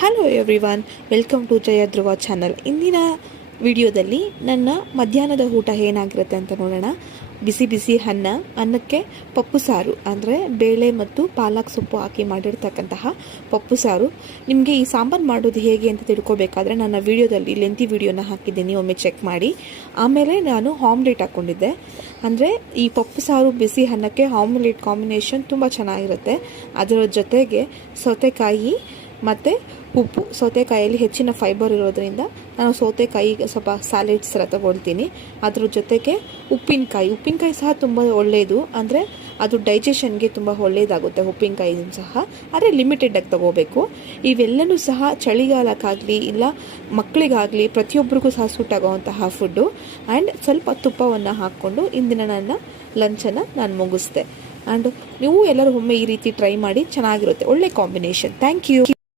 Hello everyone, welcome to Jaya Dhruva channel. ಇಂದಿನ ವಿಡಿಯೋದಲ್ಲಿ ನನ್ನ ಮಧ್ಯಾಹ್ನದ ಊಟ ಏನಾಗಿರುತ್ತೆ ಅಂತ ನೋಡೋಣ. ಬಿಸಿ ಬಿಸಿ ಅನ್ನಕ್ಕೆ ಪಪ್ಪು ಸಾರು ಅಂದರೆ ಬೇಳೆ ಮತ್ತು ಪಾಲಕ್ ಸೊಪ್ಪು ಹಾಕಿ ಮಾಡಿರ್ತಕ್ಕಂತಹ ಪಪ್ಪು ಸಾರು. ನಿಮಗೆ ಈ ಸಾಂಬಾರು ಮಾಡೋದು ಹೇಗೆ ಅಂತ ತಿಳ್ಕೊಬೇಕಾದ್ರೆ ನನ್ನ ವಿಡಿಯೋದಲ್ಲಿ ಲೆಂತಿ ವಿಡಿಯೋನ ಹಾಕಿದ್ದೀನಿ, ಒಮ್ಮೆ ಚೆಕ್ ಮಾಡಿ. ಆಮೇಲೆ ನಾನು ಆಮ್ಲೆಟ್ ಹಾಕ್ಕೊಂಡಿದ್ದೆ. ಅಂದರೆ ಈ ಪಪ್ಪು ಸಾರು ಬಿಸಿ ಅನ್ನಕ್ಕೆ ಆಮ್ಲೆಟ್ ಕಾಂಬಿನೇಷನ್ ತುಂಬ ಚೆನ್ನಾಗಿರುತ್ತೆ. ಅದರ ಜೊತೆಗೆ ಸೌತೆಕಾಯಿ ಮತ್ತು ಉಪ್ಪು. ಸೌತೆಕಾಯಲ್ಲಿ ಹೆಚ್ಚಿನ ಫೈಬರ್ ಇರೋದ್ರಿಂದ ನಾನು ಸೌತೆಕಾಯಿ ಸ್ವಲ್ಪ ಸ್ಯಾಲೆಡ್ಸ್ ಥರ ತಗೊಳ್ತೀನಿ. ಅದ್ರ ಜೊತೆಗೆ ಉಪ್ಪಿನಕಾಯಿ ಸಹ ತುಂಬ ಒಳ್ಳೆಯದು. ಅಂದರೆ ಅದು ಡೈಜೆಷನ್ಗೆ ತುಂಬ ಒಳ್ಳೆಯದಾಗುತ್ತೆ ಉಪ್ಪಿನಕಾಯಿ ಸಹ, ಆದರೆ ಲಿಮಿಟೆಡಾಗಿ ತಗೋಬೇಕು. ಇವೆಲ್ಲನೂ ಸಹ ಚಳಿಗಾಲಕ್ಕಾಗಲಿ ಇಲ್ಲ ಮಕ್ಕಳಿಗಾಗಲಿ ಪ್ರತಿಯೊಬ್ಬರಿಗೂ ಸಹ ಸೂಟ್ ಆಗುವಂತಹ ಫುಡ್ಡು. ಆ್ಯಂಡ್ ಸ್ವಲ್ಪ ತುಪ್ಪವನ್ನು ಹಾಕ್ಕೊಂಡು ಇಂದಿನ ನನ್ನ ಲಂಚನ್ನು ನಾನು ಮುಗಿಸ್ದೆ. ಆ್ಯಂಡ್ ನೀವು ಎಲ್ಲರೂ ಒಮ್ಮೆ ಈ ರೀತಿ ಟ್ರೈ ಮಾಡಿ, ಚೆನ್ನಾಗಿರುತ್ತೆ, ಒಳ್ಳೆ ಕಾಂಬಿನೇಷನ್. Thank you.